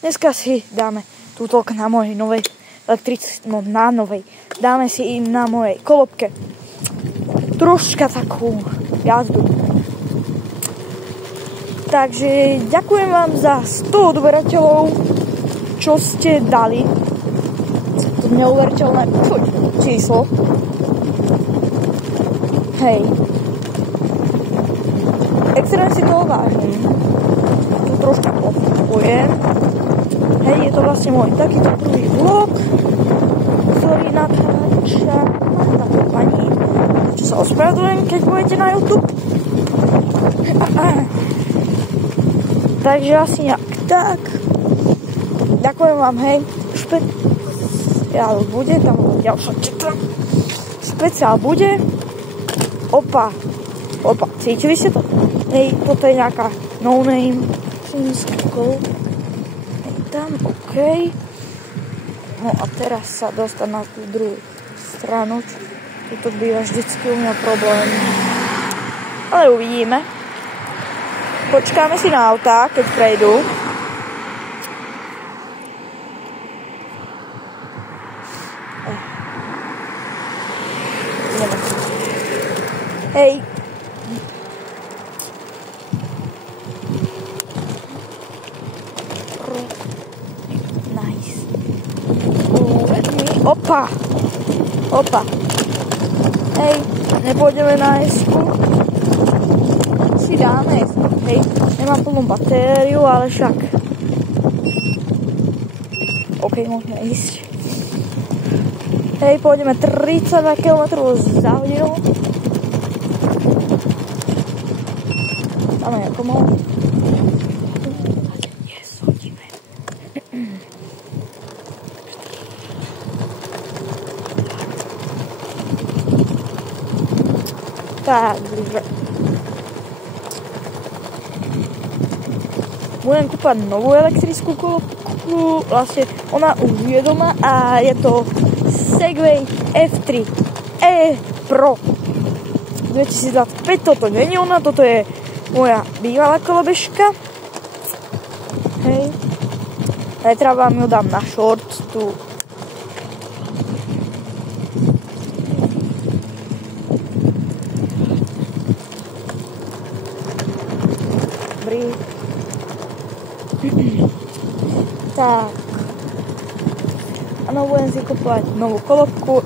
Dneska si dáme túto na mojej novej dáme si im na mojej kolobke troška takú jazdu. Takže ďakujem vám za 100 odberateľov, čo ste dali. To neuveriteľné číslo. Hej. Extrémne si to vážim. Tu troška poviem. Hej, je to vlastne môj takýto prvý vlog, ktorý natáča táto pani, čo sa ospravedlňujem, keď budete na YouTube. Takže asi nejak tak. Ďakujem vám, hej. Špeciál bude, tam ďalšia četa. Špeciál bude. Opa, cítili ste to? Hej, toto je nejaká no-name. Tam, OK. No a teraz sa dostane na tú druhú stranu. Toto býva vždycky u mňa problém. Ale uvidíme. Počkáme si na autá, keď prejdú. Hej. Nice. Opa. Hej, nepôjdeme na esku. Si dáme esku. Hej, nemám plnú batériu, ale však. OK, môžeme ísť. Hej, pôjdeme 32 km za hodinu. Tam je ako mohol. Hodíme. Takže budem kúpať novú elektrickú kolobku, vlastne ona už je doma a je to Segway F3 E Pro 2025, toto nie je ona, toto je moja bývalá kolobežka. Hej. Zajtra vám ju dám na short tu. Tak. Áno, budem si kúpovať novú kolobku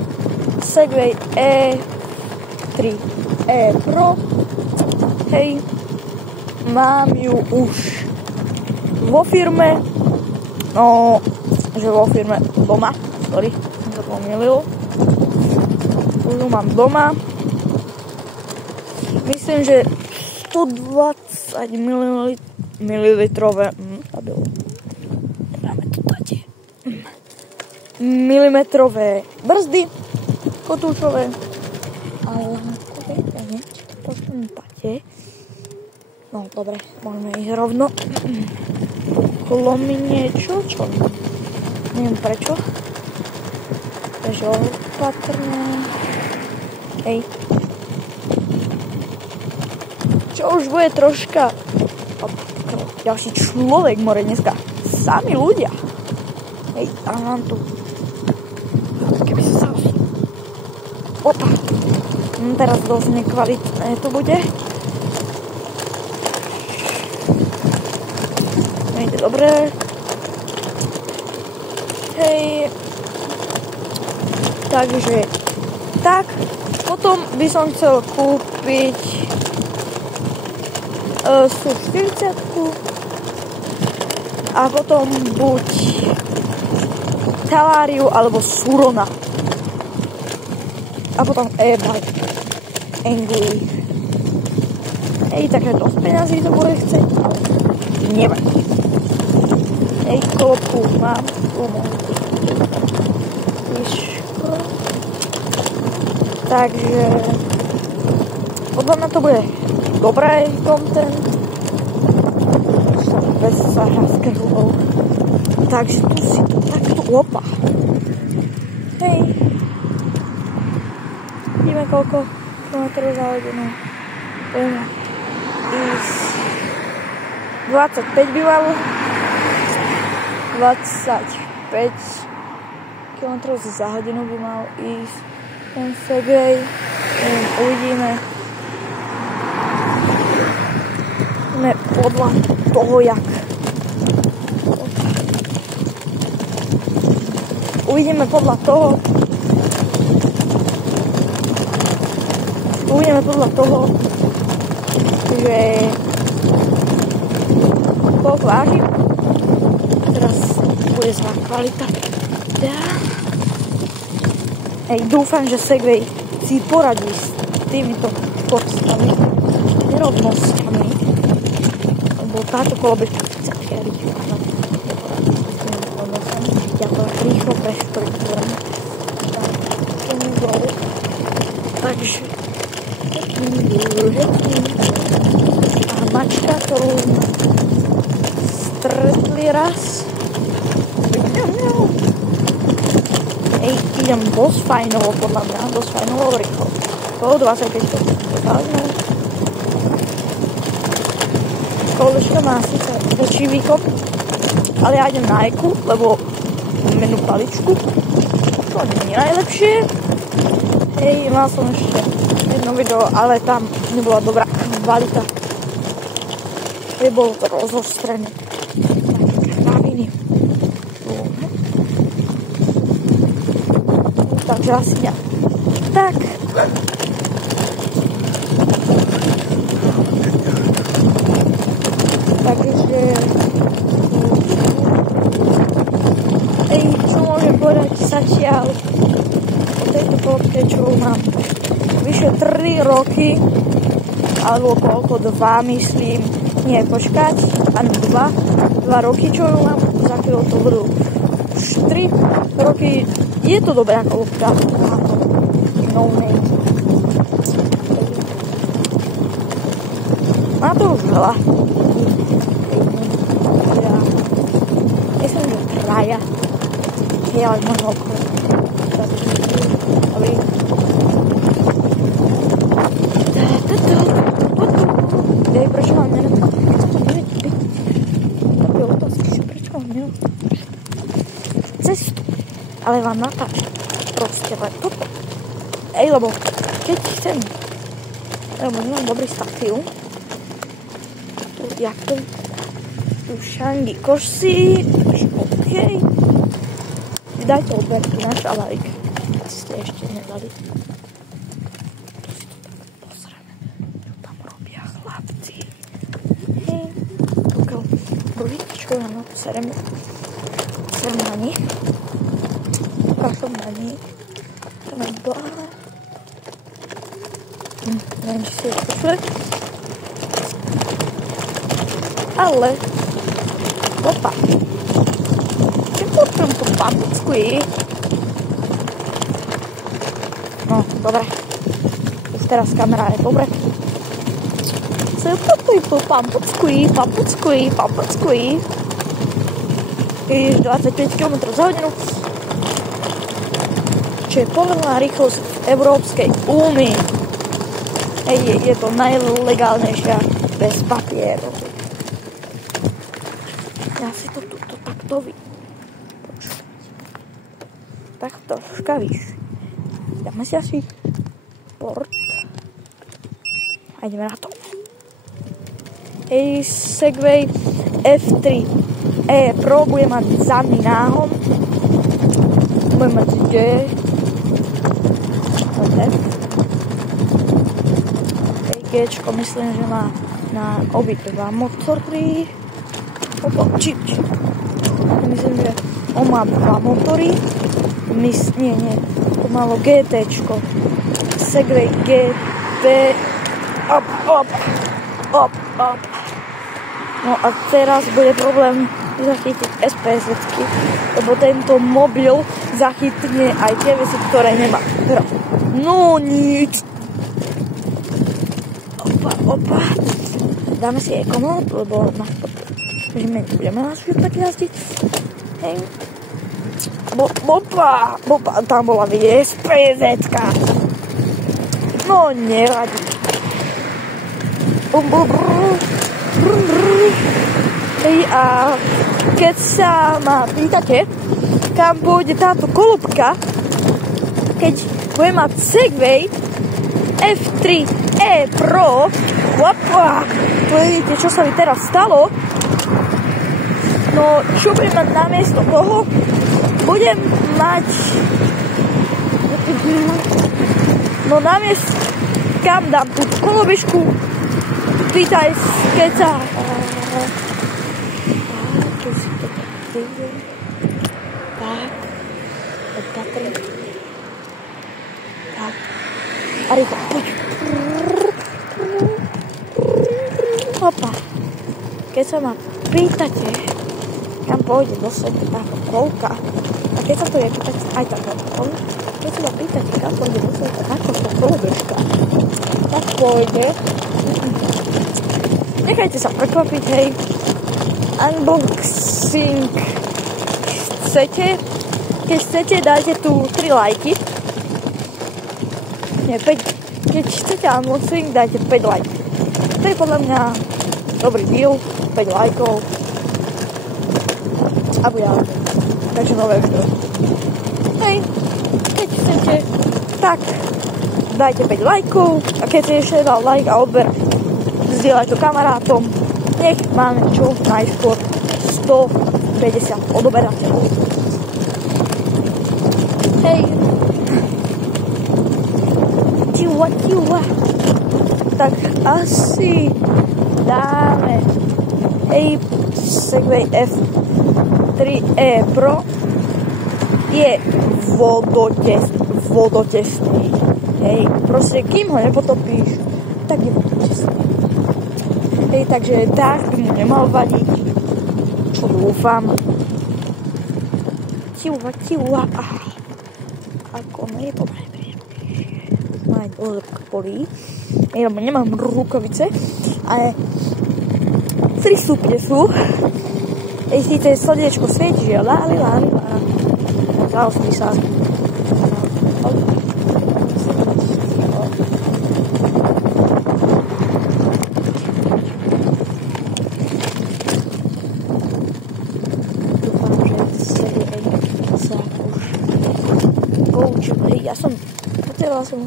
Segway E3 E Pro. Hej. Mám ju už vo firme. No, že vo firme doma. Sorry, som sa pomýlil. Už ju mám doma. Myslím, že 120 mililitrové milimetrové brzdy kotúčové, ale no dobre, môžeme ísť rovno. Okolo mi niečo, čo neviem prečo, takže opatrne. Hej, čo už bude troška ďalší človek more dneska, sami ľudia. Hej, a mám tu keby sa opa, teraz dosť nekvalitné to bude. Nejde dobre. Hej, takže tak, potom by som chcel kúpiť SUV 40 a potom buď Taláriu alebo Surona. A potom e-bike Angry. Hej, také dosť peňazí to bude chcieť, ale nevadí. Hej, kolobku mám. Takže podľa mňa to bude dobrý content. Bez sáhravského úholu. Takže tu si to takto opa. Hej. Vidíme koľko kilometrov za hodinu. Budeme ísť 25 by malo. 25 km za hodinu by mal ísť ten Segway. Uvidíme podľa toho, jak uvidíme podľa toho, že koľko váži. Teraz bude zlá kvalita. Dúfam, že Segway si poradí s týmito postami, nerovnosťami, lebo táto kolobežka chce rýchlo. Ja to rýchlo preštruktujem. Takže a mačka, ktorú stretli raz. Idem dosť fajnovo, podľa mňa, dosť fajnovo rýchlo. To 25 km. Kolobežka má síce väčší výkop, ale ja idem na eku, lebo menú paličku. To nie je najlepšie. Mal som ešte jedno video, ale tam nebola dobrá kvalita. Bolo to rozostrené. Kráviny. Takže asi ja. Tak. Takže čo môžem povedať zatiaľ o tejto fotke, čo mám vyše 3 roky, alebo koľko, 2 myslím, nie, počkať, ani 2 roky, čo ju mám, za chvíľu to budú 4 roky, je to dobrá kolobka, no name. Má to už veľa. Myslím, že traja. Je ale možno okolo. Dobrý. Prečo mám cestu, ale vám natáčam proste len toto. Lebo keď chcem, lebo nemám dobrý statív, jak to tu šangy košci, okej. Dajte odberky na šalajk, ak ste ešte nedali. To si to tak pozrieme, čo tam robia chlapci. Bružičko na to serem na nich. Prašom na nich. To mám blále. Neviem, či si je počuť. Ale opa. Či počujem to pampucky? No, dobre. Už teraz kamera je dobre. Pampucky. Ideš 25 km za hodinu. Čo je povolená rýchlosť v Európskej únii. Je to najlegálnejšia bez papierov. Ja si to tuto takto takto škavíš. Dáme si asi port. A ideme na to. Segway F3 Pro bude mať zadný náhon. Bude mať Gčko, myslím, že má na obidva motory. Myslím, že on má 2 motory. Nie. To malo GTčko. Segway GT. Up. No a teraz bude problém zachytiť SPS-ky, lebo tento mobil zachytne aj tie veci, ktoré nemá. No nič. Opa. Dáme si ekomód, lebo že my nebudeme na sviet tak jazdiť. Hej. Opa, tam bola SPS-ka. No nevadí. Hej, a keď sa ma pýtate, kam pôjde táto kolobka, keď bude mať Segway F3E Pro, vidíte, čo sa mi teraz stalo? No, čo budem mať namiesto toho? Budem mať... No, namiesto... Kam dám tú kolobežku? Pýtaj, keď sa... Keď si to tak vyjde. Tak. Opatri. Tak. A rýchlo, poď. Opa. Keď sa ma pýtate, kam pôjde do sebe táto kolka, a keď sa to je pýtať aj táto kolka, keď sa ma pýtate, kam pôjde do sebe táto kolobežka, tak pôjde. Nechajte sa prekvapiť, hej. Unboxing chcete? Keď chcete, dajte tu 3 lajky. Nie, 5. Keď chcete unboxing, dajte 5 lajky. To je podľa mňa dobrý deal. 5 lajkov. A bude ale. Takže nové video. Hej, keď chcete, tak dajte 5 lajkov. A keď ste ešte dal like a odber, zdieľaj to kamarátom. Nech máme čo najskôr 150 odoberateľov. Hej. Tiua. Tak asi dáme. Hej, Segway F3E Pro je vodotesný. Hej, proste kým ho nepotopíš, tak je vodotesný. Hej, takže tak by mu nemal vadiť, čo dúfam. Tiua. Ako nie je to najpríjemnejšie. Mať bolí. Lebo nemám rukavice, ale 3 stupne sú. Hej, síce slnečko svieti, že láli. Zaostri sa. Ja potrebovala som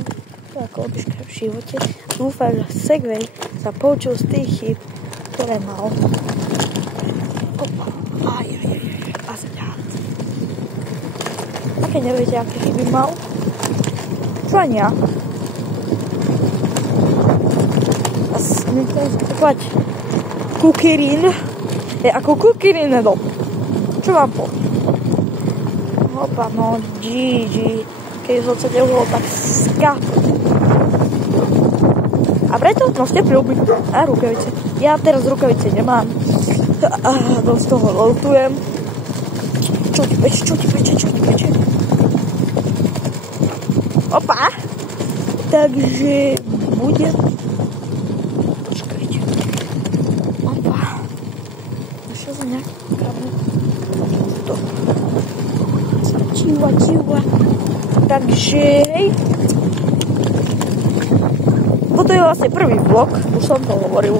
kolobežka v živote. Dúfam, že Segway sa poučil z tých chýb, ktoré mal. Opa, a zďať. A keď neviete, aké chyby mal, čo ani ja. A smyslím skupovať kukirín. Je ako kukirín nedol. Čo vám poviem? Opa, no, GG. Keď som sa neuhol, tak skap. A preto noste prilby a rukavice. Ja teraz rukavice nemám. A dosť toho loltujem. Čo ti peče? Opa. Takže budem... Počkajte. Opa. Našiel som nejakú kameru. Tiua. Takže, hej. Toto je vlastne prvý vlog, už som to hovoril.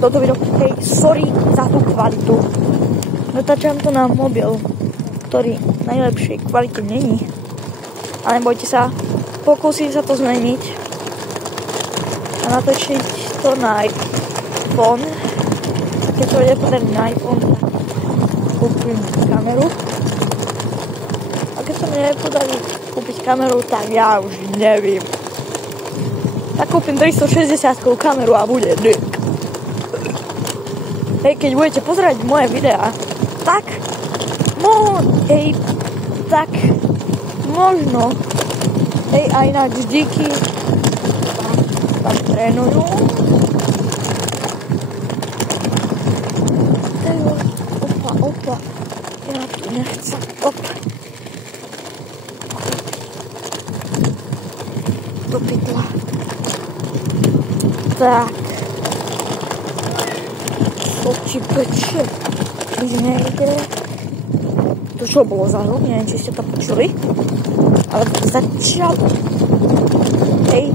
Toto video, hej, sorry za tú kvalitu. Natáčam to na mobil, ktorý v najlepšej kvalite není. Ale nebojte sa, pokúsim sa to zmeniť a natočiť to na iPhone. Keď to bude podarí na iPhone, tak kúpim kameru. Keď sa mi nepodarí kúpiť kameru, tak ja už neviem. Tak kúpim 360 kameru a bude dick. Hej, keď budete pozerať moje videá, tak možno hej, aj ináč díky tam trénujú. Opa, ja tu nechcem, do pytla. Tak. To ti peče. Už nejde. To čo bolo za zvuk? Neviem, či ste to počuli. Ale začal. Hej.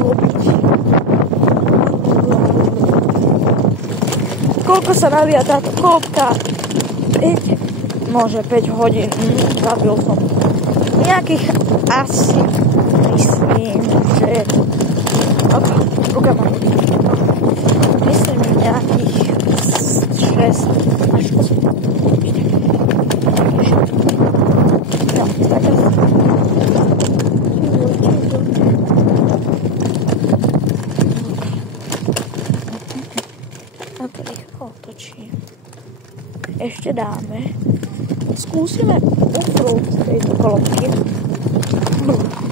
Robiť. koľko sa navíja táto kolobka? 5, môže 5 hodín. Zabil som. Nejakých asi, myslím, že... Opa, ruka ma. Myslím, že nejakých 6 až 8. No, tak asi. A to rýchlo otočím. Ešte dáme. Skúsime offroad tejto kolobky.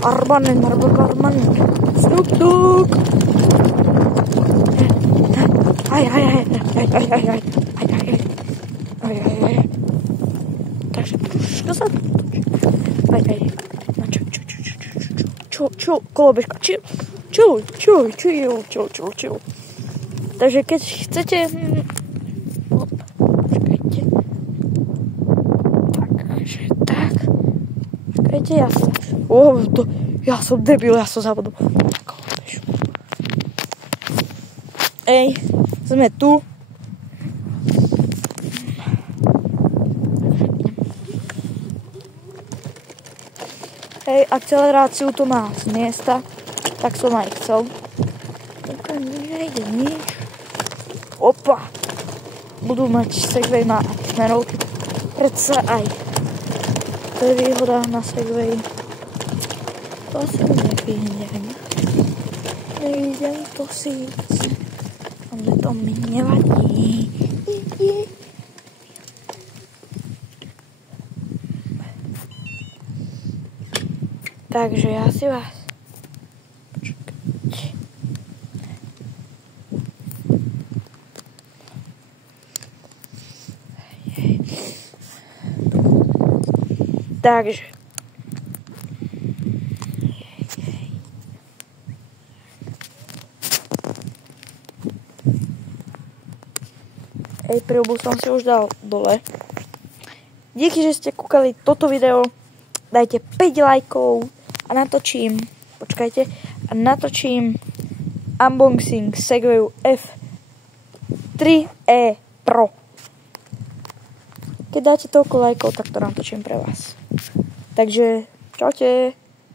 Arbanen. Snoop Dogg. Aj. Takže trošku sa točí. Aj. Čo, kolobežka. Čuj. Takže keď chcete... Počkajte. Takže tak. Počkajte, ja som debil, ja som zabudol. Ej, sme tu. Hej, akceleráciu to má z miesta, tak som aj chcel. Tak nejde nič. Opa! Budú mať Segway na smerovke. Predsa aj. To je výhoda na Segway. To asi nevidím. Nevidím to síce. Ale to mi nevadí. Takže ja si vás... Počkajte. Takže. Príľbu som si už dal dole. Díky, že ste kúkali toto video. Dajte 5 lajkov a natočím unboxing Segwayu F3E Pro. Keď dáte toľko lajkov, tak to natočím pre vás. Takže čaute.